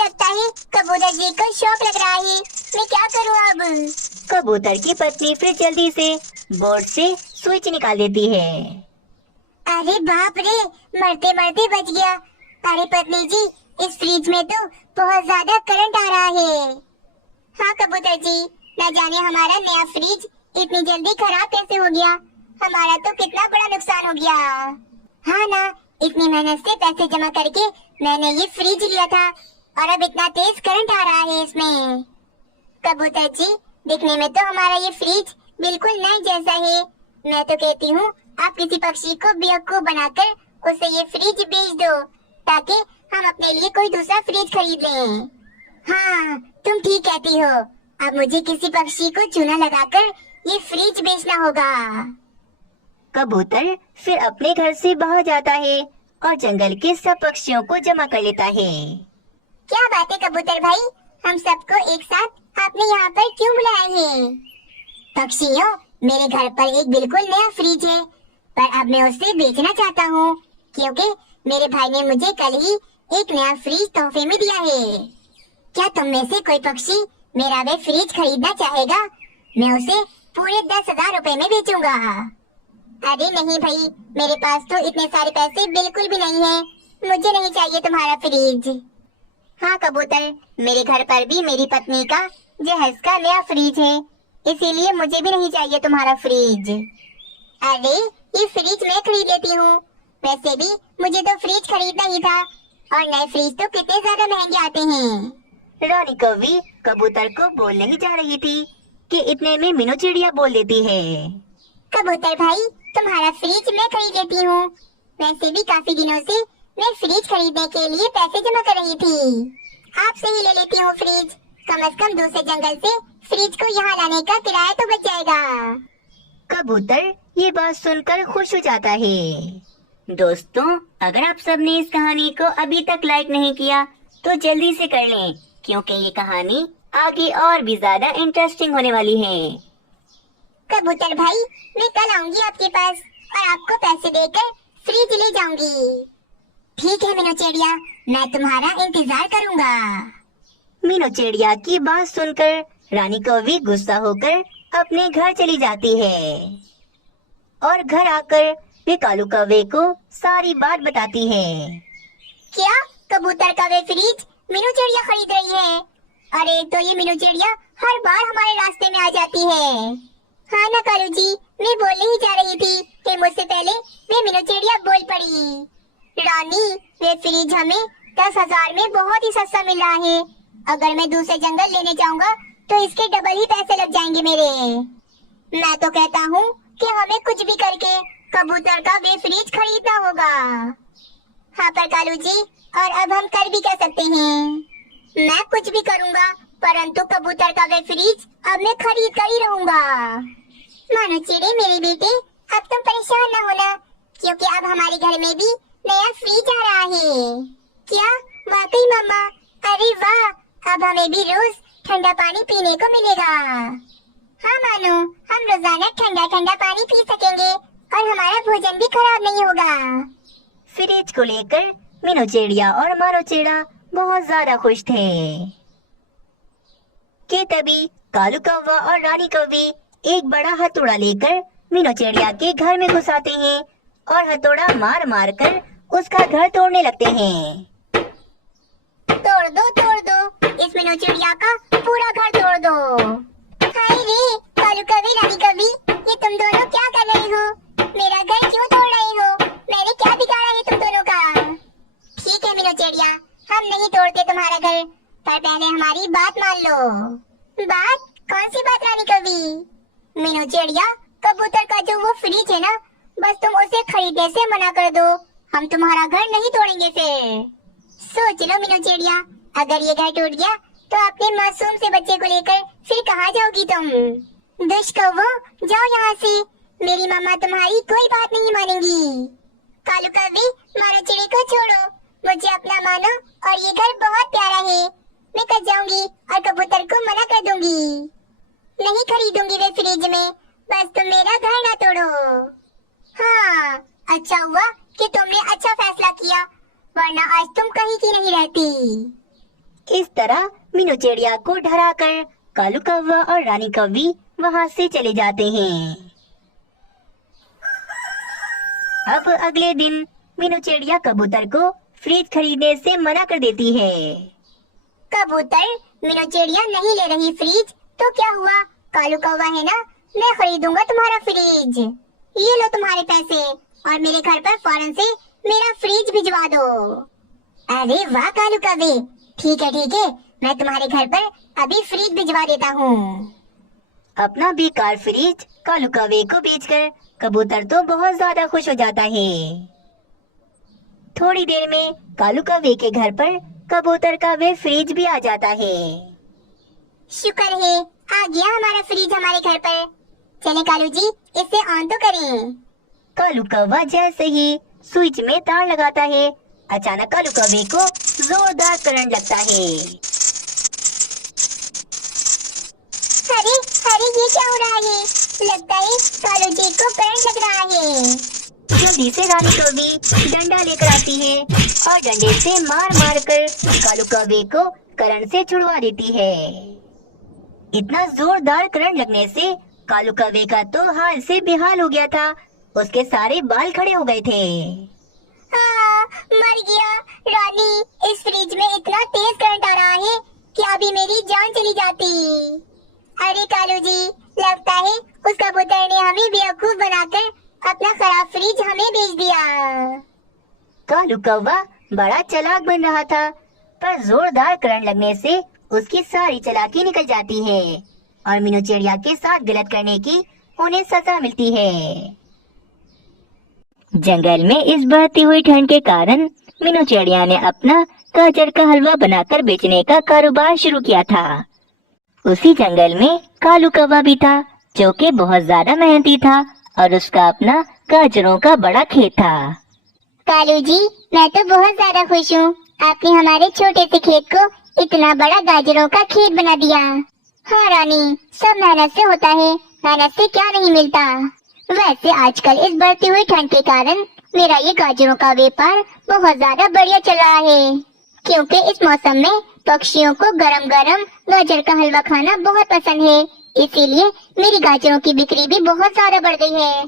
लगता है कबूतर जी को शौक लग रहा है। मैं क्या करूँ अब? कबूतर की पत्नी फिर जल्दी से बोर्ड से स्विच निकाल देती है। अरे बाप रे, मरते मरते बच गया। अरे पत्नी जी, इस फ्रिज में तो बहुत ज्यादा करंट आ रहा है। हाँ कबूतर जी, न जाने हमारा नया फ्रिज इतनी जल्दी खराब कैसे हो गया। हमारा तो कितना बड़ा नुकसान हो गया। हाँ ना, इतनी मेहनत से पैसे जमा करके मैंने ये फ्रिज लिया था और अब इतना तेज करंट आ रहा है इसमें। कबूतर जी, दिखने में तो हमारा ये फ्रिज बिल्कुल नए जैसा है। मैं तो कहती हूँ आप किसी पक्षी को बेवकूफ बनाकर उसे ये फ्रिज बेच दो, ताकि हम अपने लिए कोई दूसरा फ्रिज खरीद लें। हाँ, तुम ठीक कहती हो। अब मुझे किसी पक्षी को चूना लगाकर ये फ्रिज बेचना होगा। कबूतर फिर अपने घर से बाहर जाता है और जंगल के सब पक्षियों को जमा कर लेता है। क्या बात है कबूतर भाई, हम सबको एक साथ आपने यहाँ पर क्यों बुलाया है? पक्षियों, मेरे घर पर एक बिल्कुल नया फ्रिज है, पर अब मैं उसे बेचना चाहता हूँ, क्योंकि मेरे भाई ने मुझे कल ही एक नया फ्रिज तोहफे में दिया है। क्या तुम में से कोई पक्षी मेरा वे फ्रिज खरीदना चाहेगा? मैं उसे पूरे 10,000 रुपए में बेचूंगा। अरे नहीं भाई, मेरे पास तो इतने सारे पैसे बिल्कुल भी नहीं है। मुझे नहीं चाहिए तुम्हारा फ्रिज। हाँ कबूतर, मेरे घर पर भी मेरी पत्नी का जहेज का नया फ्रिज है, इसीलिए मुझे भी नहीं चाहिए तुम्हारा फ्रिज। अरे ये फ्रिज मैं खरीद लेती हूँ। वैसे भी मुझे तो फ्रिज खरीदना ही था, और नए फ्रिज तो कितने ज्यादा महंगे आते हैं। रानी कौवी कबूतर को बोलने ही जा रही थी कि इतने में मीनू चिड़िया बोल देती है। कबूतर भाई, तुम्हारा फ्रिज मैं खरीद लेती हूँ। वैसे भी काफी दिनों से मैं फ्रिज खरीदने के लिए पैसे जमा कर रही थी। आपसे ही ले लेती हूँ फ्रिज। कम से कम दूसरे जंगल से फ्रिज को यहाँ लाने का किराया तो बच जाएगा। कबूतर ये बात सुनकर खुश हो जाता है। दोस्तों, अगर आप सबने इस कहानी को अभी तक लाइक नहीं किया तो जल्दी से कर लें, क्योंकि ये कहानी आगे और भी ज्यादा इंटरेस्टिंग होने वाली है। कबूतर भाई, मैं कल आऊंगी आपके पास और आपको पैसे देकर फ्रिज ले जाऊंगी। ठीक है मीनू चिड़िया, मैं तुम्हारा इंतजार करूंगा। मीनू चिड़िया की बात सुनकर रानी कौवी गुस्सा होकर अपने घर चली जाती है और घर आकर वे कालू कौवे को सारी बात बताती है। क्या कबूतर का वे फ्रिज मीनू चिड़िया खरीद रही है? अरे तो ये मीनू चिड़िया हर बार हमारे रास्ते में आ जाती है। हाँ ना कालू जी, मैं बोलने ही जा रही थी कि मुझसे पहले वे मीनू चिड़िया बोल पड़ी। रानी, वे फ्रिज हमें 10,000 में बहुत ही सस्ता मिल रहा है। अगर मैं दूसरे जंगल लेने जाऊंगा तो इसके डबल ही पैसे लग जाएंगे मेरे। मैं तो कहता हूँ कि हमें कुछ भी करके कबूतर का वे फ्रिज खरीदना होगा। हाँ पर कालू जी, और अब हम कर भी क्या सकते हैं? मैं कुछ भी करूँगा, परंतु कबूतर का वे फ्रिज अब मैं खरीद कर ही रहूँगा। मानो चिड़े मेरे बेटे, अब तुम परेशान न होना, क्योंकि अब हमारे घर में भी नया फ्रिज आ रहा है। क्या वाकई मम्मा? अरे वाह, अब हमें भी रोज ठंडा पानी पीने को मिलेगा। हाँ मानो, हम रोजाना ठंडा ठंडा पानी पी सकेंगे और हमारा भोजन भी खराब नहीं होगा। फ्रिज को लेकर मीनू चिड़िया और मानो चिड़ा बहुत ज्यादा खुश थे कि तभी कालू कौवा और रानी कौवी एक बड़ा हथौड़ा लेकर मीनू चिड़िया के घर में घुस आते हैं और हथौड़ा मार मार कर उसका घर तोड़ने लगते हैं। तोड़ दो, इस मीनू चिड़िया का पूरा घर तोड़ दो। हाय रे कालू कौवी, रानी कौवी, ये तुम दोनों क्या कर रहे हो? मेरा घर क्यों तोड़ रहे हो? मैंने क्या बिगाड़ा है तुम दोनों का? ठीक है मीनू चिड़िया, हम नहीं तोड़ते तुम्हारा घर, पर पहले हमारी बात मान लो। बात? कौन सी बात रानी कौवी? मीनू चिड़िया, कबूतर का जो वो फ्रिज है ना, बस तुम उसे खरीदने से मना कर दो, हम तुम्हारा घर नहीं तोड़ेंगे फिर। सोच लो मीनू चिड़िया, अगर ये घर टूट गया तो अपने मासूम से बच्चे को लेकर फिर कहाँ जाओगी तुम? दुष्कौवो, जाओ यहाँ से, मेरी मम्मा तुम्हारी कोई बात नहीं मानेंगी। कालू कौवी, मानो चिड़ी को छोड़ो, मुझे अपना मानो और ये घर बहुत प्यारा है। मैं कल जाऊंगी और कबूतर को मना कर दूंगी। नहीं खरीदूंगी वे फ्रिज में, बस तुम मेरा घर ना तोड़ो। हाँ, अच्छा हुआ कि तुमने अच्छा फैसला किया, वरना आज तुम कहीं की नहीं रहती। इस तरह मीनू चिड़िया को डराकर कालू कौवा और रानी कौवी वहाँ से चले जाते हैं। अब अगले दिन मीनू चिड़िया कबूतर को फ्रिज खरीदने से मना कर देती है। कबूतर, मीनू चिड़िया नहीं ले रही फ्रिज तो क्या हुआ? कालू कौवा है ना, मैं खरीदूंगा तुम्हारा फ्रिज। ये लो तुम्हारे पैसे और मेरे घर पर फौरन से मेरा फ्रिज भिजवा दो। अरे वाह कालू कौवे, ठीक है, मैं तुम्हारे घर पर अभी फ्रिज भिजवा देता हूँ। अपना बेकार फ्रिज कालू कौवे को बेचकर कबूतर तो बहुत ज्यादा खुश हो जाता है। थोड़ी देर में कालू कौवे के घर पर कबूतर का वे फ्रिज भी आ जाता है। शुक्र है, आ गया हमारा फ्रिज हमारे घर पर। चले कालू जी, इसे ऑन तो करें। कालू कौवा जैसे ही स्विच में तार लगाता है, अचानक कालू कौवे को जोरदार करंट लगता है। अरे अरे, ये क्या हो रहा है? लगता है कालू जी को करंट लग रहा है। जल्दी से रानी कौवी डंडा लेकर आती है और डंडे से मार मार कर कालू कौवे को करंट से छुड़वा देती है। इतना जोरदार करंट लगने से कालू कौवे का तो हाल से बेहाल हो गया था, उसके सारे बाल खड़े हो गए थे। मर गया। रानी, इस फ्रिज में इतना तेज करंट आ रहा है कि अभी मेरी जान चली जाती। अरे कालू जी, लगता है उस कबूतर ने हमें बेवकूफ बनाकर अपना खराब फ्रिज हमें बेच दिया। कालू कौवा बड़ा चालाक बन रहा था, पर जोरदार करंट लगने से उसकी सारी चालाकी निकल जाती है और मीनू चिड़िया के साथ गलत करने की उन्हें सजा मिलती है। जंगल में इस बढ़ती हुई ठंड के कारण मीनू चिड़िया ने अपना गाजर का हलवा बनाकर बेचने का कारोबार शुरू किया था। उसी जंगल में कालू कौवा भी था, जो कि बहुत ज्यादा मेहनती था और उसका अपना गाजरों का बड़ा खेत था। कालू जी, मैं तो बहुत ज्यादा खुश हूँ। आपने हमारे छोटे से खेत को इतना बड़ा गाजरों का खेत बना दिया। हाँ रानी, सब मेहनत से होता है, मेहनत से क्या नहीं मिलता। वैसे आजकल इस बढ़ती हुई ठंड के कारण मेरा ये गाजरों का व्यापार बहुत ज्यादा बढ़िया चल रहा है, क्योंकि इस मौसम में पक्षियों को गरम गरम गाजर का हलवा खाना बहुत पसंद है, इसीलिए मेरी गाजरों की बिक्री भी बहुत ज्यादा बढ़ गई है।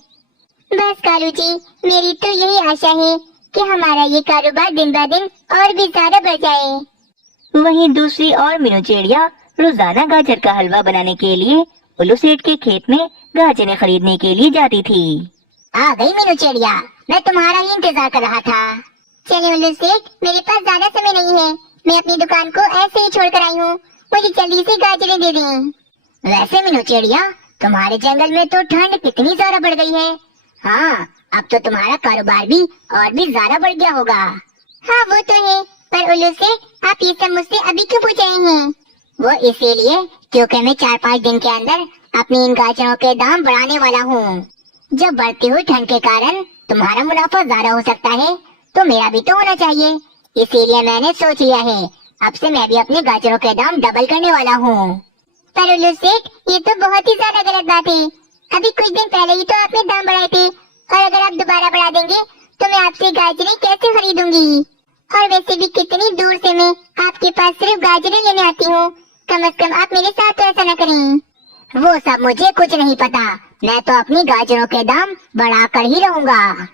बस कालू जी, मेरी तो यही आशा है कि हमारा ये कारोबार दिन ब दिन और भी ज्यादा बढ़ जाए। वहीं दूसरी ओर मीनू चिड़िया रोजाना गाजर का हलवा बनाने के लिए उल्लू सेठ के खेत में गाजरें खरीदने के लिए जाती थी। आ गई मीनू चिड़िया, मैं तुम्हारा ही इंतजार कर रहा था। चलिए उल्लू सेठ, मेरे पास ज्यादा समय नहीं है, मैं अपनी दुकान को ऐसे ही छोड़कर आई हूँ, मुझे जल्दी से गाजरें दे दें। वैसे मीनू चिड़िया, तुम्हारे जंगल में तो ठंड कितनी ज्यादा बढ़ गई है। हाँ, अब तो तुम्हारा कारोबार भी और भी ज्यादा बढ़ गया होगा। हाँ वो तो है, पर उल्लू सेठ आप ये सब मुझसे अभी क्यों पूछ रहे हैं? वो इसीलिए क्योंकि मैं 4-5 दिन के अंदर अपनी इन गाजरों के दाम बढ़ाने वाला हूँ। जब बढ़ती हुई ठंड के कारण तुम्हारा मुनाफा ज्यादा हो सकता है, तो मेरा भी तो होना चाहिए। इसीलिए मैंने सोच लिया है, अब से मैं भी अपने गाजरों के दाम डबल करने वाला हूँ। पर उल्लू सेठ, ये तो बहुत ही ज्यादा गलत बात है। अभी कुछ दिन पहले ही तो आपने दाम बढ़ाए थे, और अगर आप दोबारा बढ़ा देंगे तो मैं आपसे गाजरें कैसे खरीदूंगी? और वैसे भी कितनी दूर से मैं आपके पास सिर्फ गाजरें लेने आती हूँ, कम से कम आप मेरे साथ तो ऐसा न करें। वो सब मुझे कुछ नहीं पता, मैं तो अपनी गाजरों के दाम बढ़ाकर ही रहूँगा।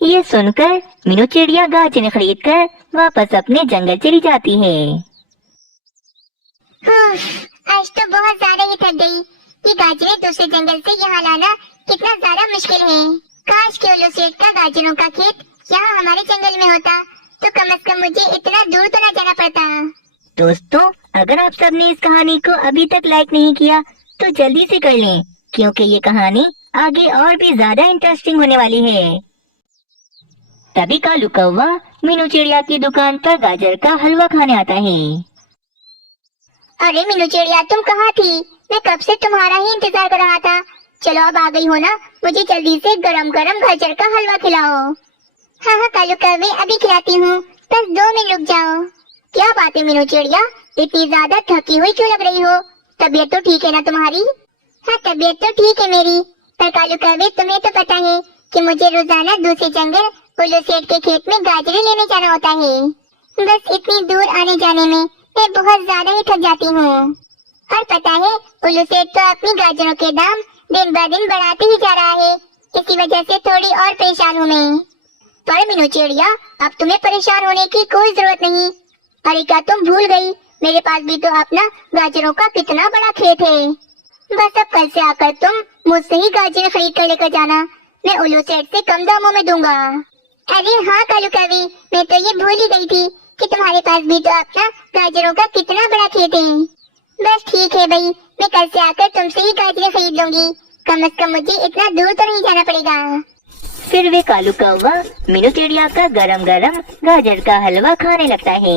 ये सुनकर मीनू चिड़िया गाजरें खरीद कर वापस अपने जंगल चली जाती है। आज तो बहुत ज्यादा ही थक गई। ये गाजरें दूसरे जंगल से यहाँ लाना कितना ज्यादा मुश्किल है। काश के उल्लू सेठ का गाजरों का खेत यहाँ हमारे जंगल में होता, तो कम से कम मुझे इतना दूर तो न जाना पड़ता। दोस्तों, अगर आप सबने इस कहानी को अभी तक लाइक नहीं किया तो जल्दी से कर लें, क्योंकि ये कहानी आगे और भी ज्यादा इंटरेस्टिंग होने वाली है। तभी कालू कौवा मीनू चिड़िया की दुकान पर गाजर का हलवा खाने आता है। अरे मीनू चिड़िया, तुम कहाँ थी? मैं कब से तुम्हारा ही इंतजार कर रहा था। चलो अब आ गई हो ना, मुझे जल्दी से गरम गरम गाजर का हलवा खिलाओ। हाँ हाँ कालू कौवे, अभी खिलाती हूँ, बस 2 मिनट रुक जाओ। क्या बात है मीनू चिड़िया, इतनी ज्यादा थकी हुई क्यों लग रही हो? तबीयत तो ठीक है ना तुम्हारी? हाँ तबीयत तो ठीक है मेरी, पर कालू कौवे तुम्हें तो पता है कि मुझे रोजाना दूसरे जंगल उल्लू सेठ के खेत में गाजरें लेने जाना होता है। बस इतनी दूर आने जाने में मैं बहुत ज्यादा ही थक जाती हूँ। और पता है उल्लू सेठ तो अपनी गाजरों के दाम दिन ब दिन बढ़ाते ही जा रहा है। इसी वजह से थोड़ी और परेशान हूँ मैं। पर मीनू चिड़िया, अब तुम्हें परेशान होने की कोई जरूरत नहीं। अरे क्या तुम भूल गई, मेरे पास भी तो अपना गाजरों का कितना बड़ा खेत है। बस अब कल से आकर तुम मुझसे ही गाजरें खरीद कर लेकर जाना। मैं उल्लू सेठ से कम दामों में दूंगा। अरे हाँ कालू कवि, मैं तो ये भूल ही गई थी कि तुम्हारे पास भी तो अपना गाजरों का कितना बड़ा खेत है। बस ठीक है भाई, मैं कल से आकर तुमसे ही गाजरें खरीद लूंगी। कम से कम मुझे इतना दूर तो नहीं जाना पड़ेगा। फिर वे कालू कौवा मीनू चिड़िया का गरम गरम गाजर का हलवा खाने लगता है।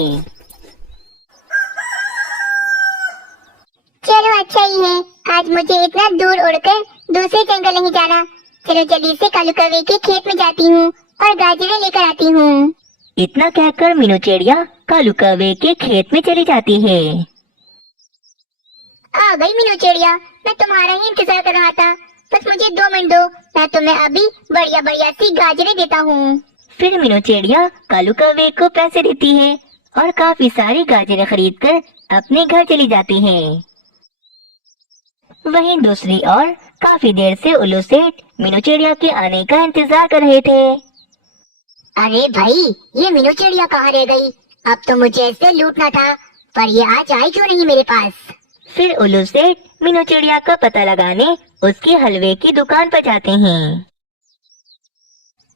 चलो अच्छा ही है, आज मुझे इतना दूर उड़कर दूसरे जंगल नहीं जाना। चलो जल्दी से कालू कौवे के खेत में जाती हूँ और गाजरें लेकर आती हूँ। इतना कहकर मीनू चिड़िया कालू कौवे के खेत में चली जाती है। आ गई मीनू चिड़िया, मैं तुम्हारा ही इंतजार कर रहा था। बस मुझे 2 मिनट दो, मैं तुम्हें अभी बढ़िया बढ़िया सी गाजरें देता हूँ। फिर मीनू चिड़िया कालू कौवे को पैसे देती है और काफी सारी गाजरें खरीदकर अपने घर चली जाती है। वहीं दूसरी ओर काफी देर से उल्लू सेठ मीनू चिड़िया के आने का इंतजार कर रहे थे। अरे भाई, ये मीनू चिड़िया कहाँ रह गई? अब तो मुझे इससे लूटना था, पर ये आज आई क्यों नहीं मेरे पास? फिर उल्लू सेठ मीनू चिड़िया का पता लगाने उसके हलवे की दुकान पर जाते हैं।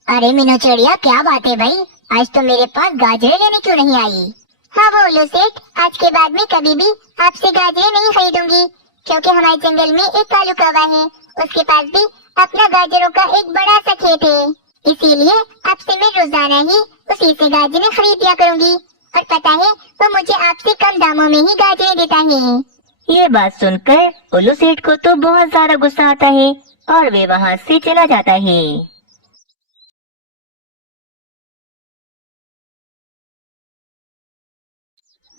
अरे मीनू चिड़िया, क्या बात है भाई, आज तो मेरे पास गाजरें लेने क्यों नहीं आई? हाँ वो उल्लू सेठ, आज के बाद में कभी भी आपसे गाजरें नहीं खरीदूंगी, क्योंकि हमारे जंगल में एक कालू कौवा है, उसके पास भी अपना गाजरों का एक बड़ा सा खेत है। इसीलिए अब से मैं रोजाना ही उसी से गाजरें खरीद दिया करूंगी। और पता है वो मुझे आपसे कम दामों में ही गाजरें देता है। ये बात सुनकर उल्लू सेठ को तो बहुत ज्यादा गुस्सा आता है और वे वहाँ से चला जाता है।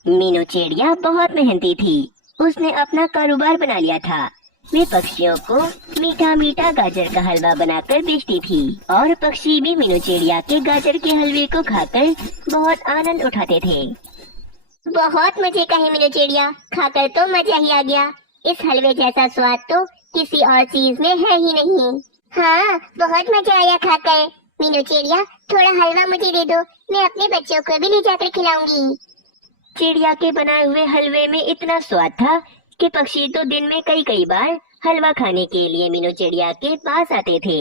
मीनू चिड़िया बहुत मेहनती थी, उसने अपना कारोबार बना लिया था। वे पक्षियों को मीठा मीठा गाजर का हलवा बनाकर बेचती थी और पक्षी भी मीनू चिड़िया के गाजर के हलवे को खाकर बहुत आनंद उठाते थे। बहुत मजे का है मीनू चिड़िया, खाकर तो मजा ही आ गया। इस हलवे जैसा स्वाद तो किसी और चीज में है ही नहीं। हाँ, बहुत मजा आया खाकर। मीनू चिड़िया, थोड़ा हलवा मुझे दे दो, मैं अपने बच्चों को भी ले जाकर खिलाऊंगी। चिड़िया के बनाए हुए हलवे में इतना स्वाद था कि पक्षी तो दिन में कई कई बार हलवा खाने के लिए मीनू चिड़िया के पास आते थे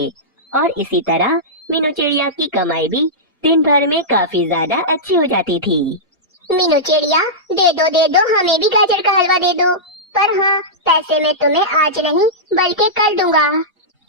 और इसी तरह मीनू चिड़िया की कमाई भी दिन भर में काफी ज्यादा अच्छी हो जाती थी। मीनू चिड़िया, दे दो हमें भी गाजर का हलवा दे दो। पर हाँ, पैसे मैं तुम्हें आज नहीं बल्कि कल दूंगा।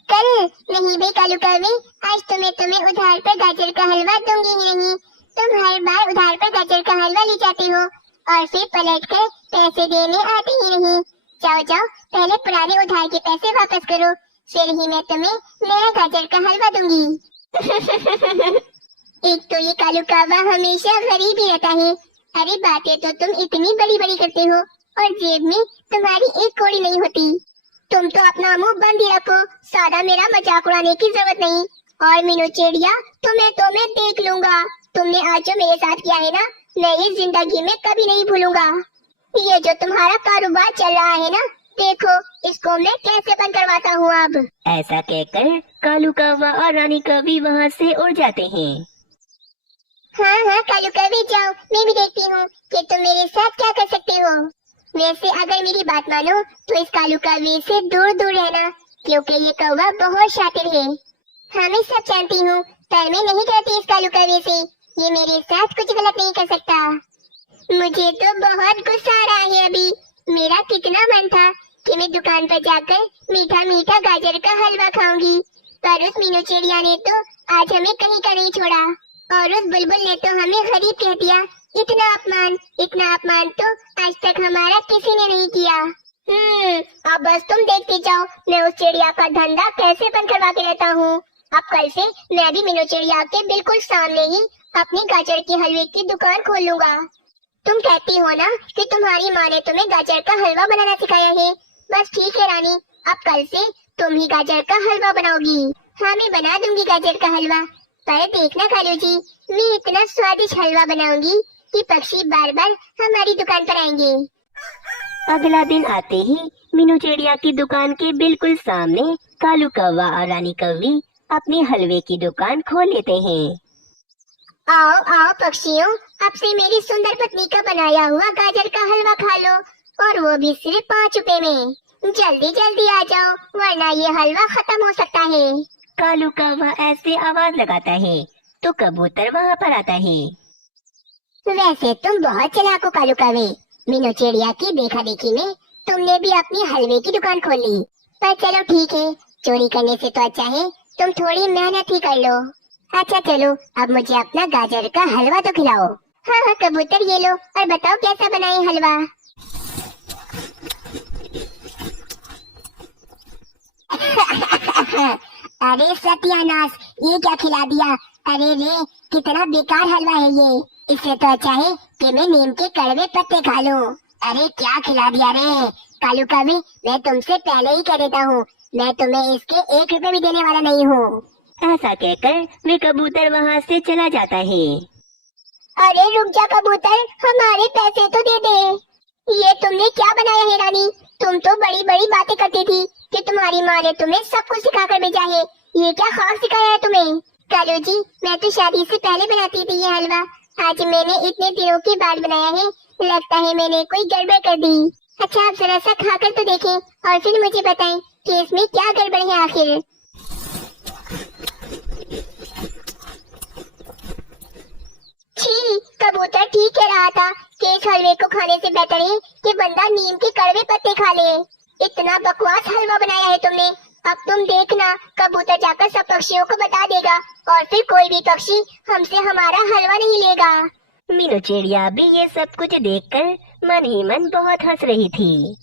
कल नहीं बे कालू कौवे, आज तो मैं तुम्हें उधार पर गाजर का हलवा दूंगी ही नहीं। तुम हर बार उधार पर गाजर का हलवा ले जाते हो और फिर पलट कर पैसे देने आते ही नहीं। जाओ जाओ, पहले पुराने उधार के पैसे वापस करो, फिर ही मैं तुम्हें नया गाजर का हलवा दूंगी। एक तो ये कालू कौवा हमेशा गरीब ही रहता है। अरे बातें तो तुम इतनी बड़ी बड़ी करते हो और जेब में तुम्हारी एक कौड़ी नहीं होती। तुम तो अपना मुंह बंद ही रखो, सादा मेरा मजाक उड़ाने की जरूरत नहीं। और मीनू चिड़िया, तुम्हें तो मैं देख लूंगा। तुमने आज जो मेरे साथ किया है ना, मैं ये जिंदगी में कभी नहीं भूलूंगा। ये जो तुम्हारा कारोबार चल रहा है ना, देखो इसको मैं कैसे बंद करवाता हूँ अब। ऐसा कहकर कालू कौवा और रानी कौवी वहाँ से उड़ जाते हैं। हाँ हाँ कालू कौवे, जाओ, मैं भी देखती हूँ कि तुम मेरे साथ क्या कर सकते हो। वैसे अगर मेरी बात मानो तो इस कालू कौवे से दूर दूर रहना, क्योंकि ये कौवा बहुत शातिर है। हाँ मैं सब जानती हूँ, पर मैं नहीं करती इस कालू कौवे से। ये मेरे साथ कुछ गलत नहीं कर सकता। मुझे तो बहुत गुस्सा आ रहा है अभी। मेरा कितना मन था कि मैं दुकान पर जाकर मीठा मीठा गाजर का हलवा खाऊंगी, पर उस मीनू चिड़िया ने तो आज हमें कहीं का नहीं छोड़ा और उस बुलबुल ने तो हमें गरीब कह दिया। इतना अपमान तो आज तक हमारा किसी ने नहीं किया। अब बस तुम देखते जाओ मैं उस चिड़िया का धंधा कैसे बंद करवा के रहता हूँ। अब कल से मैं भी मीनू चिड़िया के बिल्कुल सामने ही अपनी गाजर के हलवे की दुकान खोल लूंगा। तुम कहती हो ना कि तुम्हारी माँ ने तुम्हें गाजर का हलवा बनाना सिखाया है। बस ठीक है रानी, अब कल से तुम ही गाजर का हलवा बनाओगी। हाँ मैं बना दूंगी गाजर का हलवा, पर देखना कालू जी, मैं इतना स्वादिष्ट हलवा बनाऊंगी कि पक्षी बार बार हमारी दुकान पर आएंगे। अगला दिन आते ही मीनू चिड़िया की दुकान के बिल्कुल सामने कालू कौवा और रानी कौवी अपनी हलवे की दुकान खोल लेते हैं। आओ आओ पक्षियों, अब से मेरी सुंदर पत्नी का बनाया हुआ गाजर का हलवा खा लो, और वो भी सिर्फ 5 रुपए में। जल्दी जल्दी आ जाओ, वरना ये हलवा खत्म हो सकता है। कालू कौवा ऐसे आवाज लगाता है तो कबूतर वहाँ पर आता है। वैसे तुम बहुत चालाक हो कालू कौवे। मीनू चिड़िया की देखा देखी में तुमने भी अपनी हलवे की दुकान खोल ली। पर चलो ठीक है, चोरी करने से तो अच्छा है तुम थोड़ी मेहनत ही कर लो। अच्छा चलो, अब मुझे अपना गाजर का हलवा तो खिलाओ। हाँ हाँ कबूतर, ये लो और बताओ कैसा बनाए हलवा। अरे सत्यानाश, ये क्या खिला दिया। अरे रे, कितना बेकार हलवा है ये। इससे तो अच्छा है कि मैं नीम के कड़वे पत्ते खा लूं। अरे क्या खिला दिया रे कालू कौवे, मैं तुमसे पहले ही कह देता हूँ, मैं तुम्हें इसके 1 रुपए भी देने वाला नहीं हूँ। ऐसा कहकर वे कबूतर वहाँ से चला जाता है। अरे रुक जा कबूतर, हमारे पैसे तो दे दे। ये तुमने क्या बनाया है रानी? तुम तो बड़ी बड़ी बातें करती थी कि तुम्हारी माँ ने तुम्हें सब कुछ सिखा कर भेजा है। ये क्या खास सिखाया है तुम्हें? कालू जी, मैं तो शादी से पहले बनाती थी ये हलवा। आज मैंने इतने दिनों के बाद बनाया है, लगता है मैंने कोई गड़बड़ कर दी। अच्छा, आप जरा सा खाकर तो देखें और फिर मुझे बताएं कि इसमें क्या गड़बड़ है आखिर। छी, कबूतर ठीक कह रहा था कि इस हलवे को खाने से बेहतर है कि बंदा नीम के कड़वे पत्ते खा ले। इतना बकवास हलवा बनाया है तुमने। अब तुम देखना, कबूतर जाकर सब पक्षियों को बता देगा और फिर कोई भी पक्षी हमसे हमारा हलवा नहीं लेगा। मीनू चिड़िया भी ये सब कुछ देखकर मन ही मन बहुत हंस रही थी।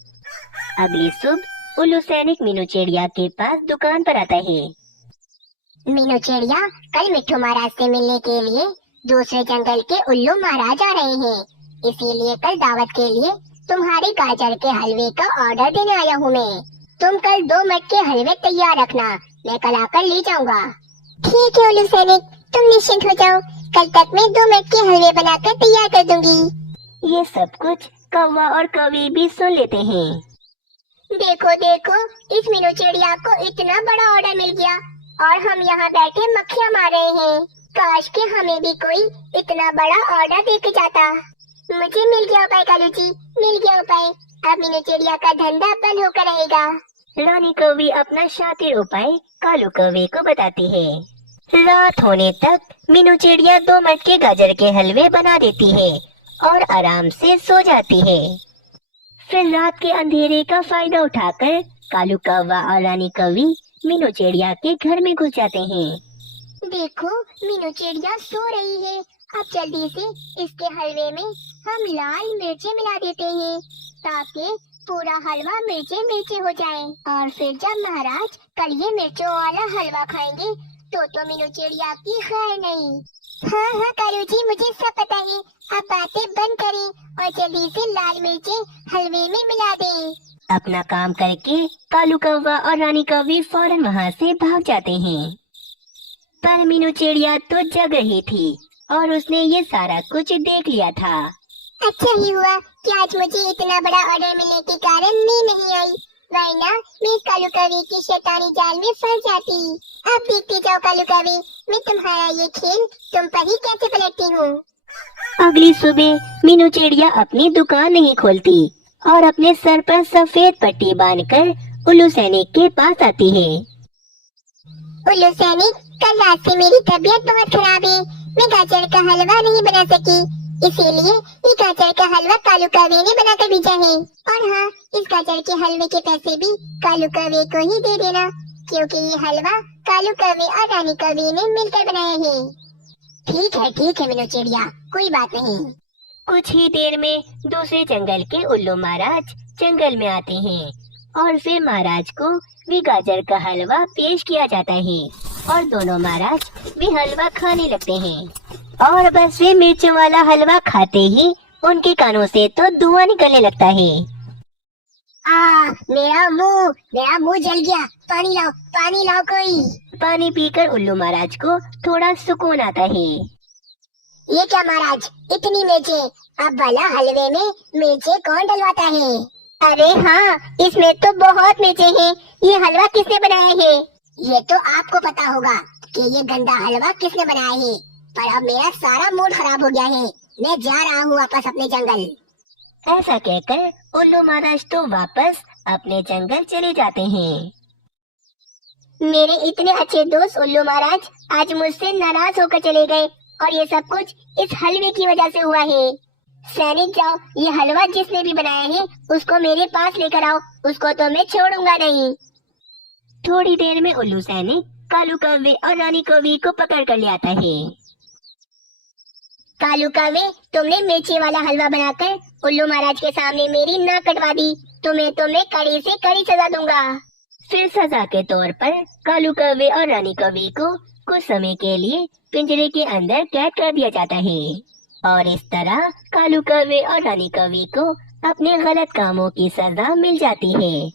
अगली सुबह उल्लू सैनिक मीनू चिड़िया के पास दुकान पर आता है। मीनू चिड़िया, कल मिट्ठू महाराज से मिलने के लिए दूसरे जंगल के उल्लू महाराज आ रहे हैं, इसीलिए कल दावत के लिए तुम्हारे गाजर के हलवे का ऑर्डर देने आया हूँ मैं। तुम कल 2 मटके हलवे तैयार रखना, मैं कल आकर ले जाऊंगा। ठीक है उल्लू सैनिक, तुम निश्चिंत हो जाओ, कल तक मैं 2 मटके हलवे बनाकर तैयार कर दूंगी। ये सब कुछ कौवा और कौवी भी सुन लेते हैं। देखो देखो, इस मीनू चिड़िया को इतना बड़ा ऑर्डर मिल गया और हम यहाँ बैठे मक्खियाँ मार रहे हैं। काश के हमें भी कोई इतना बड़ा ऑर्डर दे के जाता। मुझे मिल गया उपाय कालू जी, मिल गया उपाय। अब मीनू चिड़िया का धंधा बंद होकर रहेगा। रानी कौवी अपना शातिर उपाय कालू कौवे को बताती है। रात होने तक मीनू चिड़िया 2 मटके गाजर के हलवे बना देती है और आराम से सो जाती है। फिर रात के अंधेरे का फायदा उठाकर कालू कौवा और रानी कौवी मीनू चिड़िया के घर में घुस जाते हैं। देखो, मीनू चिड़िया सो रही है। अब जल्दी से इसके हलवे में हम लाल मिर्चें मिला देते हैं ताकि पूरा हलवा मिर्चे मिर्चे हो जाए। और फिर जब महाराज कल ये मिर्चों वाला हलवा खाएंगे तो मीनू चिड़िया की खैर नहीं। हाँ हाँ कालू जी, मुझे सब पता है। अब बातें बंद करें और जल्दी से लाल मिर्चें हलवे में मिला दें। अपना काम करके कालू कौवा और रानी कौवी फौरन वहाँ से भाग जाते हैं। पर मीनू चिड़िया तो जग रही थी और उसने ये सारा कुछ देख लिया था। अच्छा ही हुआ कि आज मुझे इतना बड़ा ऑर्डर मिलने के कारण नींद नहीं आई, वरना मैं कालू कौवे की शैतानी जाल में फंस जाती। अब देखते जाओ कालू कौवे, मैं तुम्हारा ये खेल तुम पर ही कैसे पलटती हूँ। अगली सुबह मीनू चिड़िया अपनी दुकान नहीं खोलती और अपने सर पर सफेद पट्टी बांधकर उल्लू सैनिक के पास आती है। उल्लू सैनिक, कल रात से मेरी तबीयत बहुत खराब है। मैं गाजर का हलवा नहीं बना सकी, इसीलिए ये गाजर का हलवा कालू कौवे ने बना कर भेजा है। और हाँ, इस गाजर के हलवे के पैसे भी कालू कौवे को ही दे देना, क्योंकि ये हलवा कालू कौवे और रानी कौवे ने मिलकर बनाया है। ठीक है मीनू चिड़िया, कोई बात नहीं। कुछ ही देर में दूसरे जंगल के उल्लू महाराज जंगल में आते हैं और फिर महाराज को भी गाजर का हलवा पेश किया जाता है और दोनों महाराज भी हलवा खाने लगते हैं। और बस वे मिर्च वाला हलवा खाते ही उनके कानों से तो धुआं निकलने लगता है। मेरा मुंह जल गया, पानी लाओ कोई। पानी पीकर उल्लू महाराज को थोड़ा सुकून आता है। ये क्या महाराज, इतनी मिर्चे? अब भला हलवे में मिर्चे कौन डलवाता है? अरे हाँ, इसमें तो बहुत मिर्चे हैं। ये हलवा किसने बनाया है? ये तो आपको पता होगा कि ये गंदा हलवा किसने बनाया है। पर अब मेरा सारा मूड खराब हो गया है। मैं जा रहा हूँ वापस अपने जंगल। ऐसा कहकर उल्लू महाराज तो वापस अपने जंगल चले जाते हैं। मेरे इतने अच्छे दोस्त उल्लू महाराज आज मुझसे नाराज होकर चले गए और ये सब कुछ इस हलवे की वजह से हुआ है। सैनिक जाओ, ये हलवा जिसने भी बनाया है उसको मेरे पास लेकर आओ, उसको तो मैं छोड़ूंगा नहीं। थोड़ी देर में उल्लू सैनिक कालू कौवे और रानी कौवी को पकड़ कर ले आता है। कालू कौवे, तुमने मिर्ची वाला हलवा बनाकर उल्लू महाराज के सामने मेरी नाक कटवा दी। तुम्हें तो मैं कड़ी से कड़ी सजा दूंगा। फिर सजा के तौर पर कालू कौवे और रानी कौवी को कुछ समय के लिए पिंजरे के अंदर कैद कर दिया जाता है और इस तरह कालू कौवे और रानी कौवी को अपने गलत कामों की सजा मिल जाती है।